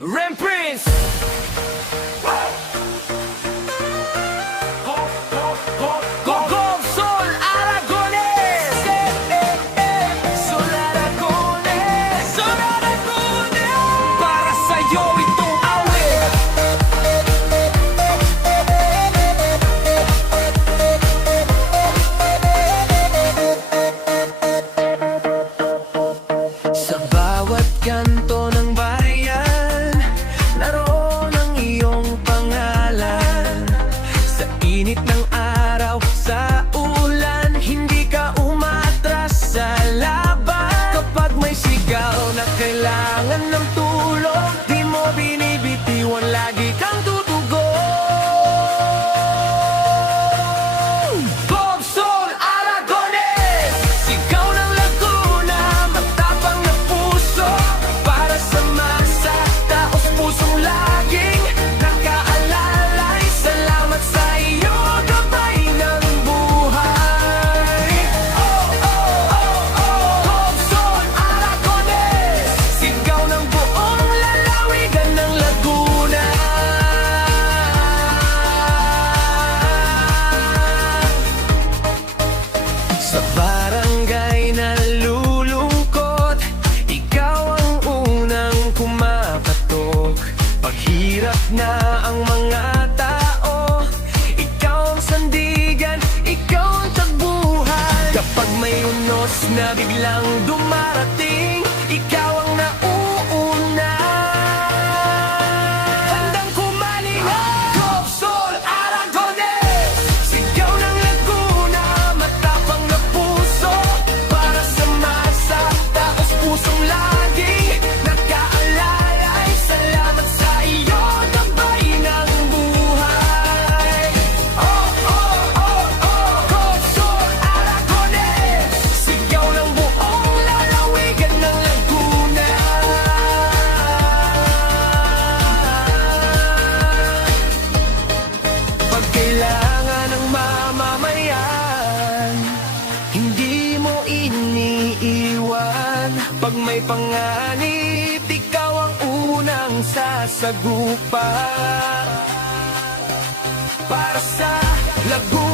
Ren Prince! Sol Aragones! Sol Aragones! Sol Aragones! Para sa'yo itong awit! Sa bawat kanto ng bayan, naroon ang iyong pangalan. Sa init ng araw, sa ulan, hindi ka umatras sa laban. Kapag may sigaw na kailangan ng tulong, di mo binibitiwan, lagi kang tutugon. Bob Sol Aragones! Sigaw ng Laguna, matapang na puso, para sa masa, taos pusong laging nakaalalay. Salamat sa iyo, gabay ng buhay. Bob Sol Aragones! Sigaw ng buong lalawigan ng Laguna. Sa barangay na lulungkot, ikaw ang unang kumapatok. Paghirap na ang mga tao, ikaw ang sandigan, ikaw ang tagbuhay. Kapag may unos na biglang dumarating, ikaw ang nauuna. Handang kumalinga, Bob Sol Aragones! Sigaw ng Laguna, matapang na puso, para sa masa, taos pusong laging nakaalalay. Salamat sa iyo, gabay ng buhay. Bob Sol Aragones! Sigaw ng buong lalawigan ng Laguna. Pag kailangan ng mamamayan, hindi mo iniiwan. Pag may panganib, ikaw ang unang sasagupa. Para sa Laguna.